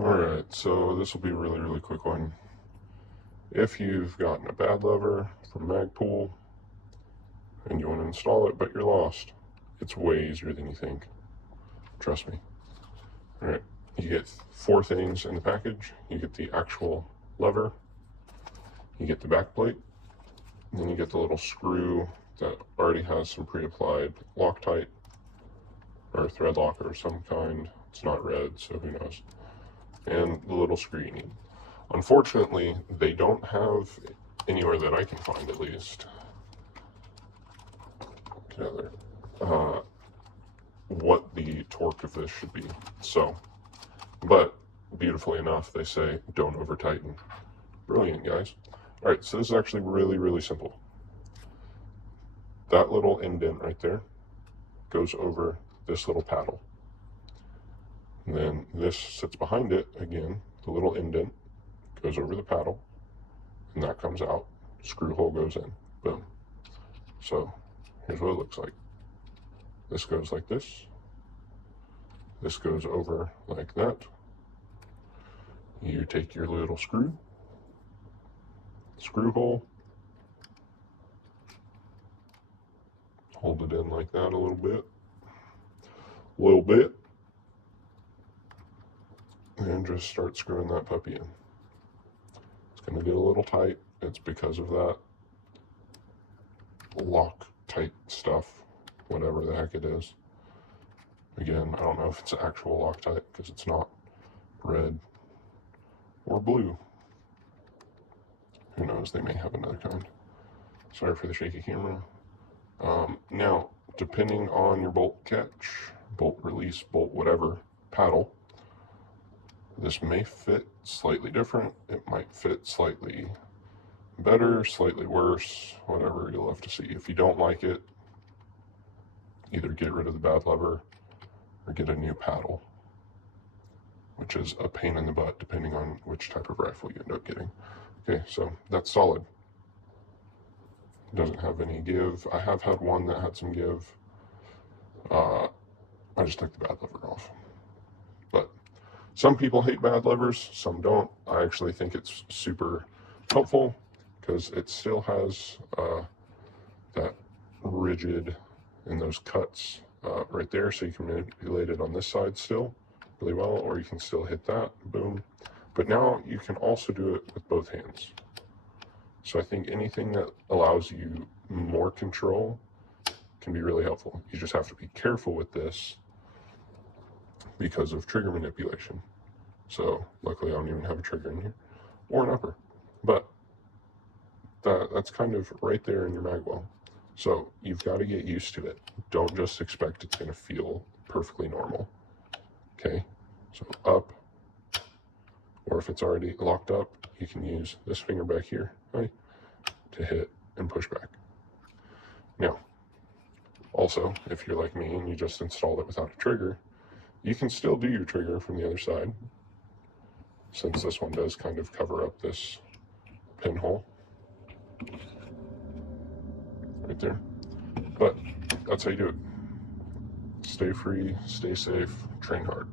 Alright, so this will be a really quick one. If you've gotten a bad lever from Magpul and you want to install it but you're lost, it's way easier than you think. Trust me. Alright, you get 4 things in the package. You get the actual lever, you get the back plate, and then you get the little screw that already has some pre-applied Loctite or thread locker of some kind. It's not red, so who knows. And the little screw you need. Unfortunately, they don't have, anywhere that I can find at least, what the torque of this should be. So, but beautifully enough, they say don't over tighten. Brilliant, guys. All right, so this is actually really simple. That little indent right there goes over this little paddle. And then this sits behind it again. The little indent goes over the paddle, and that comes out. Screw hole goes in. Boom. So here's what it looks like. This goes like this. This goes over like that. You take your little screw hole, hold it in like that a little bit, and just start screwing that puppy in. It's going to get a little tight. It's because of that Loctite stuff, whatever the heck it is. Again, I don't know if it's actual Loctite because it's not red or blue. Who knows, they may have another kind. Sorry for the shaky camera. Now, depending on your bolt catch, bolt release, bolt whatever, paddle, this may fit slightly different. It might fit slightly better, slightly worse, whatever. You'll have to see. If you don't like it, either get rid of the bad lever or get a new paddle, which is a pain in the butt depending on which type of rifle you end up getting. Okay, so that's solid. Doesn't have any give. I have had one that had some give. I just took the bad lever off. But some people hate bad levers, some don't. I actually think it's super helpful because it still has that rigid and those cuts right there, so you can manipulate it on this side still really well, or you can still hit that, boom. But now you can also do it with both hands. So I think anything that allows you more control can be really helpful. You just have to be careful with this because of trigger manipulation. So luckily I don't even have a trigger in here or an upper, but that's kind of right there in your magwell. So you've got to get used to it. Don't just expect it's going to feel perfectly normal. Okay, so up, or if it's already locked up, you can use this finger back here, right, to hit and push back. Now, also, if you're like me and you just installed it without a trigger, you can still do your trigger from the other side, since this one does kind of cover up this pinhole right there. But that's how you do it. Stay free, stay safe, train hard.